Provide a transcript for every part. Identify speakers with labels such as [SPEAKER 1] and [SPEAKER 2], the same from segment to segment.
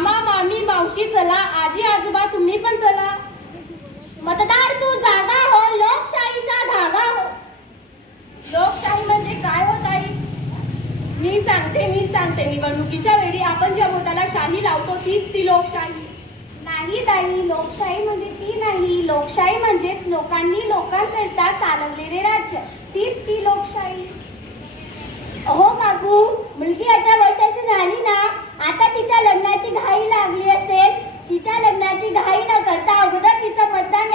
[SPEAKER 1] मावशी चला. आजी आजोबा तुम्ही पण चला. मतदार तू जागा हो. लोकशाहीचा धागा हो. लोकशाही म्हणजे काय हो ताई? मी सांगते मी सांगते.
[SPEAKER 2] निवडणुकीच्या वेळी आपण ज्या बोटाला शाही लावतो तीच ती लोकशाही.
[SPEAKER 3] नाही ताई. लोकशाही म्हणजे ती नाही. लोकशाही म्हणजेच लोकांनी लोकांकरिता चालवलेले राज्य. तीच ती लोकशाही.
[SPEAKER 1] अहो काकू
[SPEAKER 3] आता तिच्या
[SPEAKER 1] लग्नाची
[SPEAKER 3] घाई लागली असेल तिच्या लग्नाची घाई न करता अगोदर तिचं मतदान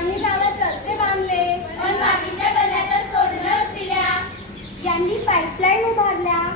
[SPEAKER 1] ज्यांनी
[SPEAKER 2] गावात रस्ते बांधले.
[SPEAKER 1] पण बाकीच्या गल्ल्या तर दिल्या.
[SPEAKER 3] यांनी पाईपलाईन उभारल्या.